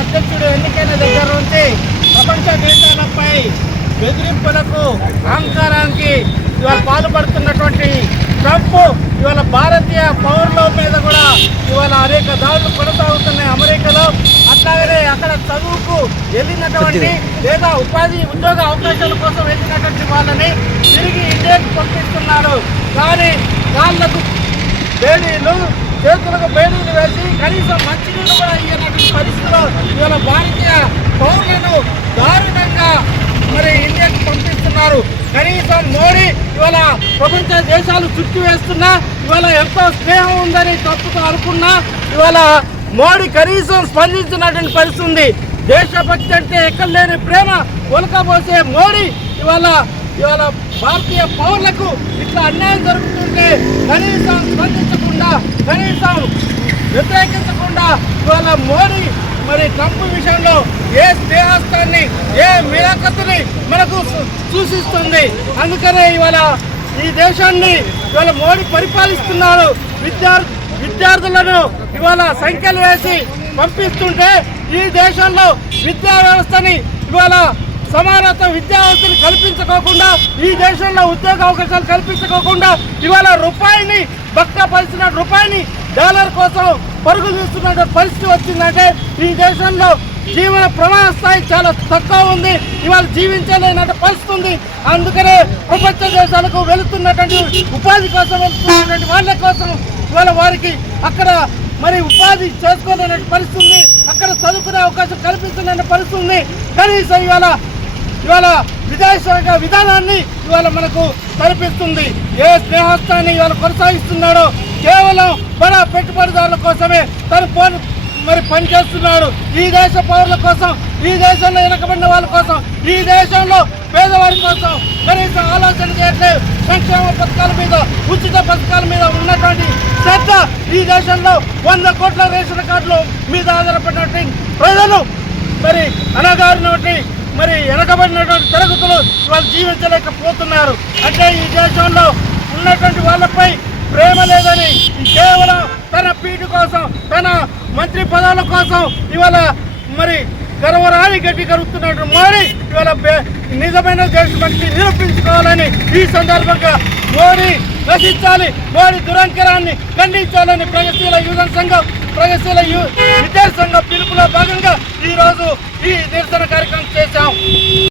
అధ్యక్షుడు ఎన్నికైన దగ్గర నుంచి ప్రపంచ దేశాలపై బెదిరింపులకు అహంకారానికి ఇవాళ పాల్పడుతున్నటువంటి ట్రంప్ ఇవాళ భారతీయ పౌరుల మీద కూడా ఇవాళ అనేక దాడులు కొనసాగుతున్నాయి అమెరికాలో. అట్లాగనే అక్కడ చదువుకు వెళ్ళినటువంటి లేదా ఉపాధి ఉద్యోగ అవకాశాల కోసం వెళ్ళినటువంటి వాళ్ళని తిరిగి ఇండియాకి పంపిస్తున్నారు. కానీ కాళ్ళకు బేడీలు చేతులకు బేడీలు వేసి కనీసం మంచినీళ్ళు కూడా ఇవ్వనటువంటి ఇవాళ భారతీయ పౌరులను దారుణంగా మరి ఇండియాకి పంపిస్తున్నారు. కనీసం మోడీ ఇవాళ ప్రపంచ దేశాలు చుట్టూ వేస్తున్నా ఇవాళ ఎంతో స్నేహం ఉందని తప్పుతో అనుకున్నా ఇవాళ మోడీ కనీసం స్పందించినటువంటి పరిస్థితి ఉంది. దేశభక్తి అంటే ఎక్కడ లేని ప్రేమ ఒలకబోసే మోడీ ఇవాళ ఇవాళ భారతీయ పౌరులకు ఇట్లా అన్యాయం జరుగుతుంటే కనీసం స్పందించకుండా కనీసం వ్యతిరేకించకుండా ఇవాళ మోడీ మరి ట్రంప్ విషయంలో ఏ స్నేహస్తాన్ని ఏ మిరాకత్తుని మనకు సూచిస్తుంది? అందుకనే ఇవాళ ఈ దేశాన్ని ఇవాళ మోడీ పరిపాలిస్తున్నారు. విద్యార్థి విద్యార్థులను ఇవాళ సంఖ్యలు వేసి పంపిస్తుంటే ఈ దేశంలో విద్యా వ్యవస్థని ఇవాళ సమానత విద్యా వ్యవస్థను కల్పించుకోకుండా ఈ దేశంలో ఉద్యోగ అవకాశాలు కల్పించుకోకుండా ఇవాళ రూపాయిని బక్క పరిచిన రూపాయిని డాలర్ కోసం పరుగులు తీస్తున్న పరిస్థితి వచ్చిందంటే ఈ దేశంలో జీవన ప్రమాణ స్థాయి చాలా తక్కువ ఉంది. ఇవాళ జీవించలేనట్టు పరిస్థితి ఉంది. అందుకనే ప్రపంచ దేశాలకు వెళుతున్నటువంటి ఉపాధి కోసం వెళుతున్నటువంటి వాళ్ళ కోసం ఇవాళ వారికి అక్కడ మరి ఉపాధి చేసుకోలేని పరిస్థితి ఉంది. అక్కడ చదువుకునే అవకాశం కల్పించలేని పరిస్థితి ఉంది. కనీసం ఇవాళ ఇవాళ విదేశాంగ విధానాన్ని ఇవాళ మనకు కల్పిస్తుంది ఏ స్నేహస్థాన్ని ఇవాళ కొనసాగిస్తున్నాడో కేవలం మన పెట్టుబడిదారుల కోసమే తను పోని మరి పనిచేస్తున్నాడు ఈ దేశ పౌరుల కోసం ఈ దేశంలో వెనకబడిన వాళ్ళ కోసం ఈ దేశంలో పేదవారి కోసం కనీసం ఆలోచన చేయట్లేదు. సంక్షేమ పథకాల మీద ఉచిత పథకాల మీద ఉన్నటువంటి శ్రద్ధ ఈ దేశంలో వంద కోట్ల రేషన్ కార్డులు మీద ఆధారపడినటువంటి ప్రజలు మరి అనగారినటువంటి మరి వెనకబడినటువంటి తరగతులు వాళ్ళు జీవించలేకపోతున్నారు. అంటే ఈ దేశంలో ఉన్నటువంటి వాళ్ళపై ప్రేమ లేదని కేవలం తన పీటు కోసం తన మంత్రి పదవుల కోసం ఇవాళ మరి గర్వరాని గడ్డి కరుగుతున్నట్టు మోడీ ఇవాళ నిజమైన దేశభక్తి నిరూపించుకోవాలని ఈ సందర్భంగా మోడీ రచించాలి మోడీ దురంకరాన్ని ఖండించాలని ప్రగతిశీల యువజన సంఘం ప్రగతిశీల విద్యార్థి సంఘం పిలుపులో భాగంగా ఈ రోజు ఈ నిరసన కార్యక్రమం